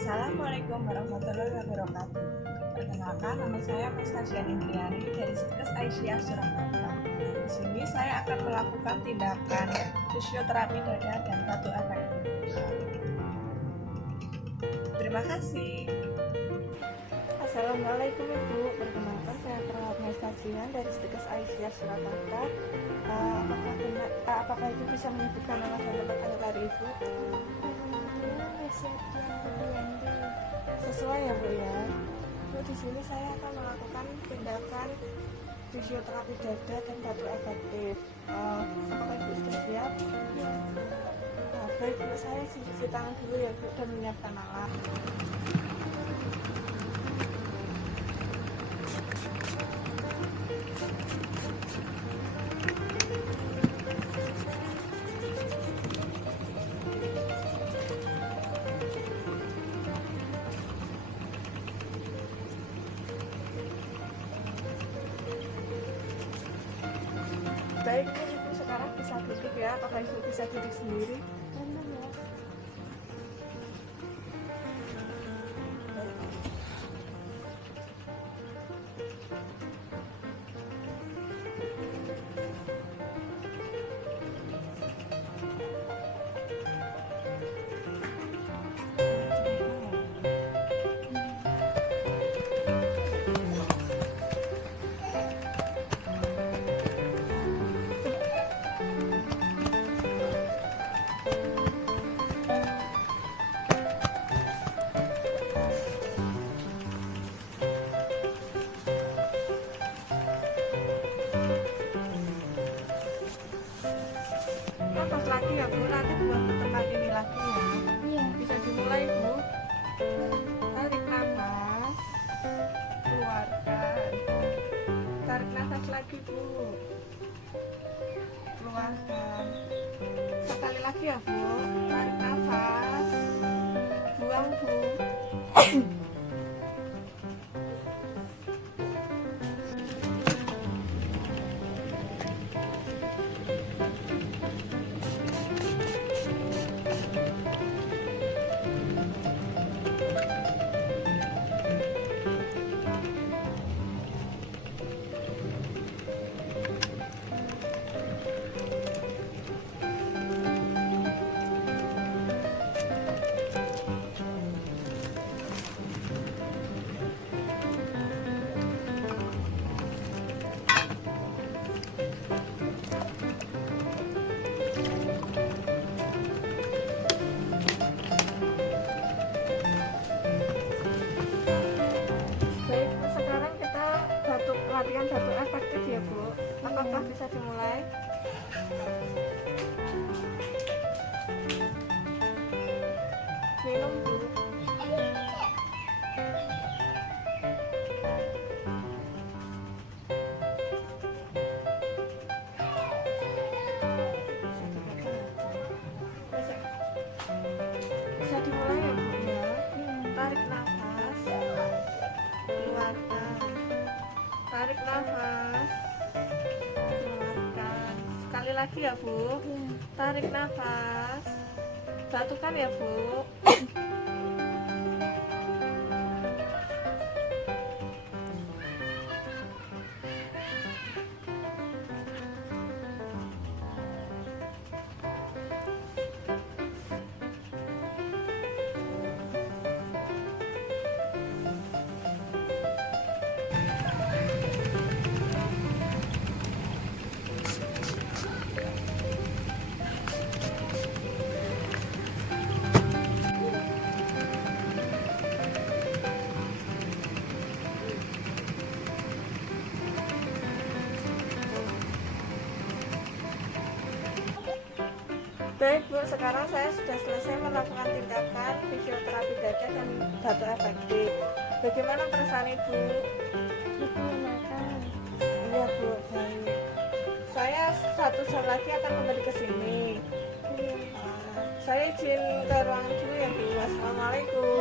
Assalamualaikum warahmatullahi wabarakatuh. Perkenalkan, nama saya Mestasian Indriani dari Stikes Aisyah Surakarta. Di sini saya akan melakukan tindakan fisioterapi dada dan batu efektif. Terima kasih. Assalamualaikum Ibu, perkenalkan saya perawat Mestasian dari Stikes Aisyah Surakarta. Apakah Ibu bisa menyebutkan nama dan tempat lahir dari Ibu? Sesuai ya Bu ya. Bu, di sini saya akan melakukan tindakan fisioterapi dada dan batu efektif. Apakah Ibu sudah siap? Baik Bu, saya cuci tangan dulu ya Bu dan menyiapkan alat. Baik Bu, Ibu sekarang bisa duduk ya. Apakah Ibu bisa duduk sendiri? Nafas lagi ya Bu, nanti buat ke tempat ini lagi ya. Iya. Bisa dimulai Bu. Tarik nafas, keluarkan. Tarik nafas lagi Bu, keluarkan. Sekali lagi ya Bu. Tarik nafas, buang Bu. Latihan batu efektif ya Bu. Apakah bisa dimulai? Minum Bu. Bisa dimulai ya Bu ya. Tarik nafas, keluarkan. Tarik nafas, keluarkan. Sekali lagi ya Bu. Tarik nafas, batukan ya Bu. Baik Bu, sekarang saya sudah selesai melakukan tindakan fisioterapi dada dan batu efektif. Bagaimana perasaan Ibu? Iya Bu, baik. Saya 1 jam lagi akan kembali ke sini. Saya izin ke ruangan dulu ya Bu. Assalamualaikum.